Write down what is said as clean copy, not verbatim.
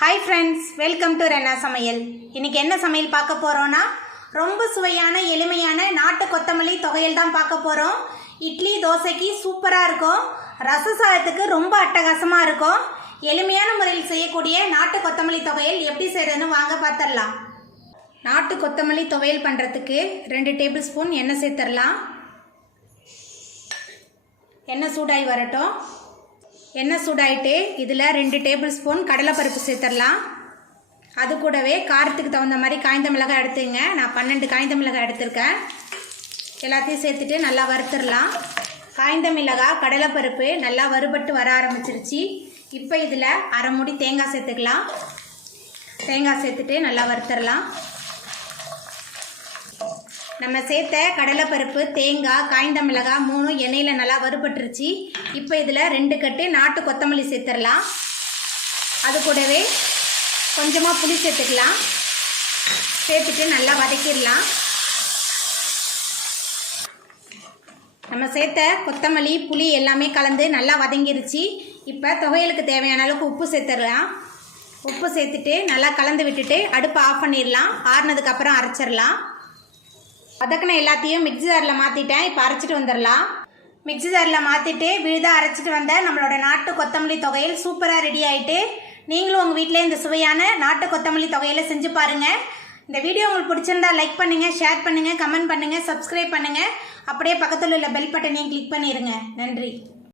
High friends welcome to Rena Samayal इनके என்ன சமையல் பார்க்க போறோம்னா ரொம்ப சுவையான எளிமையான நாட்டு கொத்தமல்லி தொகையல் தான் பார்க்க போறோம். இட்லி தோசைக்கு சூப்பரா இருக்கும். ரச சாதத்துக்கு ரொம்ப அட்டகாசமா இருக்கும். எளிமையான முறையில் செய்யக்கூடிய நாட்டு கொத்தமல்லி தொகையல் எப்படி செய்யறதுன்னு வாங்க பார்த்தறலாம். நாட்டு கொத்தமல்லி தொகையல் பண்றதுக்கு 2 டேபிள் ஸ்பூன் எண்ணெய் சேர்த்தறலாம். எண்ணெய் சூடாகி வரட்டும். எண்ணெய் சூடாயிட்டு இதில் 2 டேபிள் ஸ்பூன் கடலைப்பருப்பு சேர்த்துடலாம். அது கூடவே காரத்துக்கு தகுந்த மாதிரி காய்ந்த மிளகாய் எடுத்துங்க. நான் 12 காய்ந்த மிளகாய் எடுத்திருக்கேன். எல்லாத்தையும் சேர்த்துட்டு நல்லா வறுத்துடலாம். காய்ந்த மிளகாய் கடலைப்பருப்பு நல்லா வறுபட்டு வர ஆரம்பிச்சிருச்சு. இப்போ இதில் அரை மூடி தேங்காய் சேர்த்துக்கலாம். தேங்காய் சேர்த்துட்டு நல்லா வறுத்துடலாம். நம்ம சேர்த்த கடலைப்பருப்பு தேங்காய் காய்ந்த மிளகாய் 3 எண்ணெயில் நல்லா வறுபட்டுருச்சு. இப்போ இதில் 2 கட்டு நாட்டு கொத்தமல்லி சேர்த்துடலாம். அது கூடவே கொஞ்சமாக புளி சேர்த்துக்கலாம். சேர்த்துட்டு நல்லா வதக்கிடலாம். நம்ம சேர்த்த கொத்தமல்லி புளி எல்லாமே கலந்து நல்லா வதங்கிருச்சு. இப்போ துவையலுக்கு தேவையான அளவுக்கு உப்பு சேர்த்துடலாம். உப்பு சேர்த்துட்டு நல்லா கலந்து விட்டுட்டு அடுப்பை ஆஃப் பண்ணிடலாம். ஆறுனதுக்கப்புறம் அரைச்சிடலாம். வதக்கின எல்லாத்தையும் மிக்ஸி ஜாரில் மாற்றிட்டேன். இப்போ அரைச்சிட்டு வந்துடலாம். மிக்ஸி ஜாரில் மாற்றிட்டு விழுதாக அரைச்சிட்டு வந்த நம்மளோட நாட்டு கொத்தமல்லி தொகையல் சூப்பராக ரெடி ஆகிட்டு நீங்களும் உங்கள் வீட்டிலே இந்த சுவையான நாட்டு கொத்தமல்லி தொகையலை செஞ்சு பாருங்கள். இந்த வீடியோ உங்களுக்கு பிடிச்சிருந்தா லைக் பண்ணுங்கள், ஷேர் பண்ணுங்கள், கமெண்ட் பண்ணுங்கள், சப்ஸ்கிரைப் பண்ணுங்கள். அப்படியே பக்கத்தில் உள்ள பெல் பட்டனையும் கிளிக் பண்ணிடுங்க. நன்றி.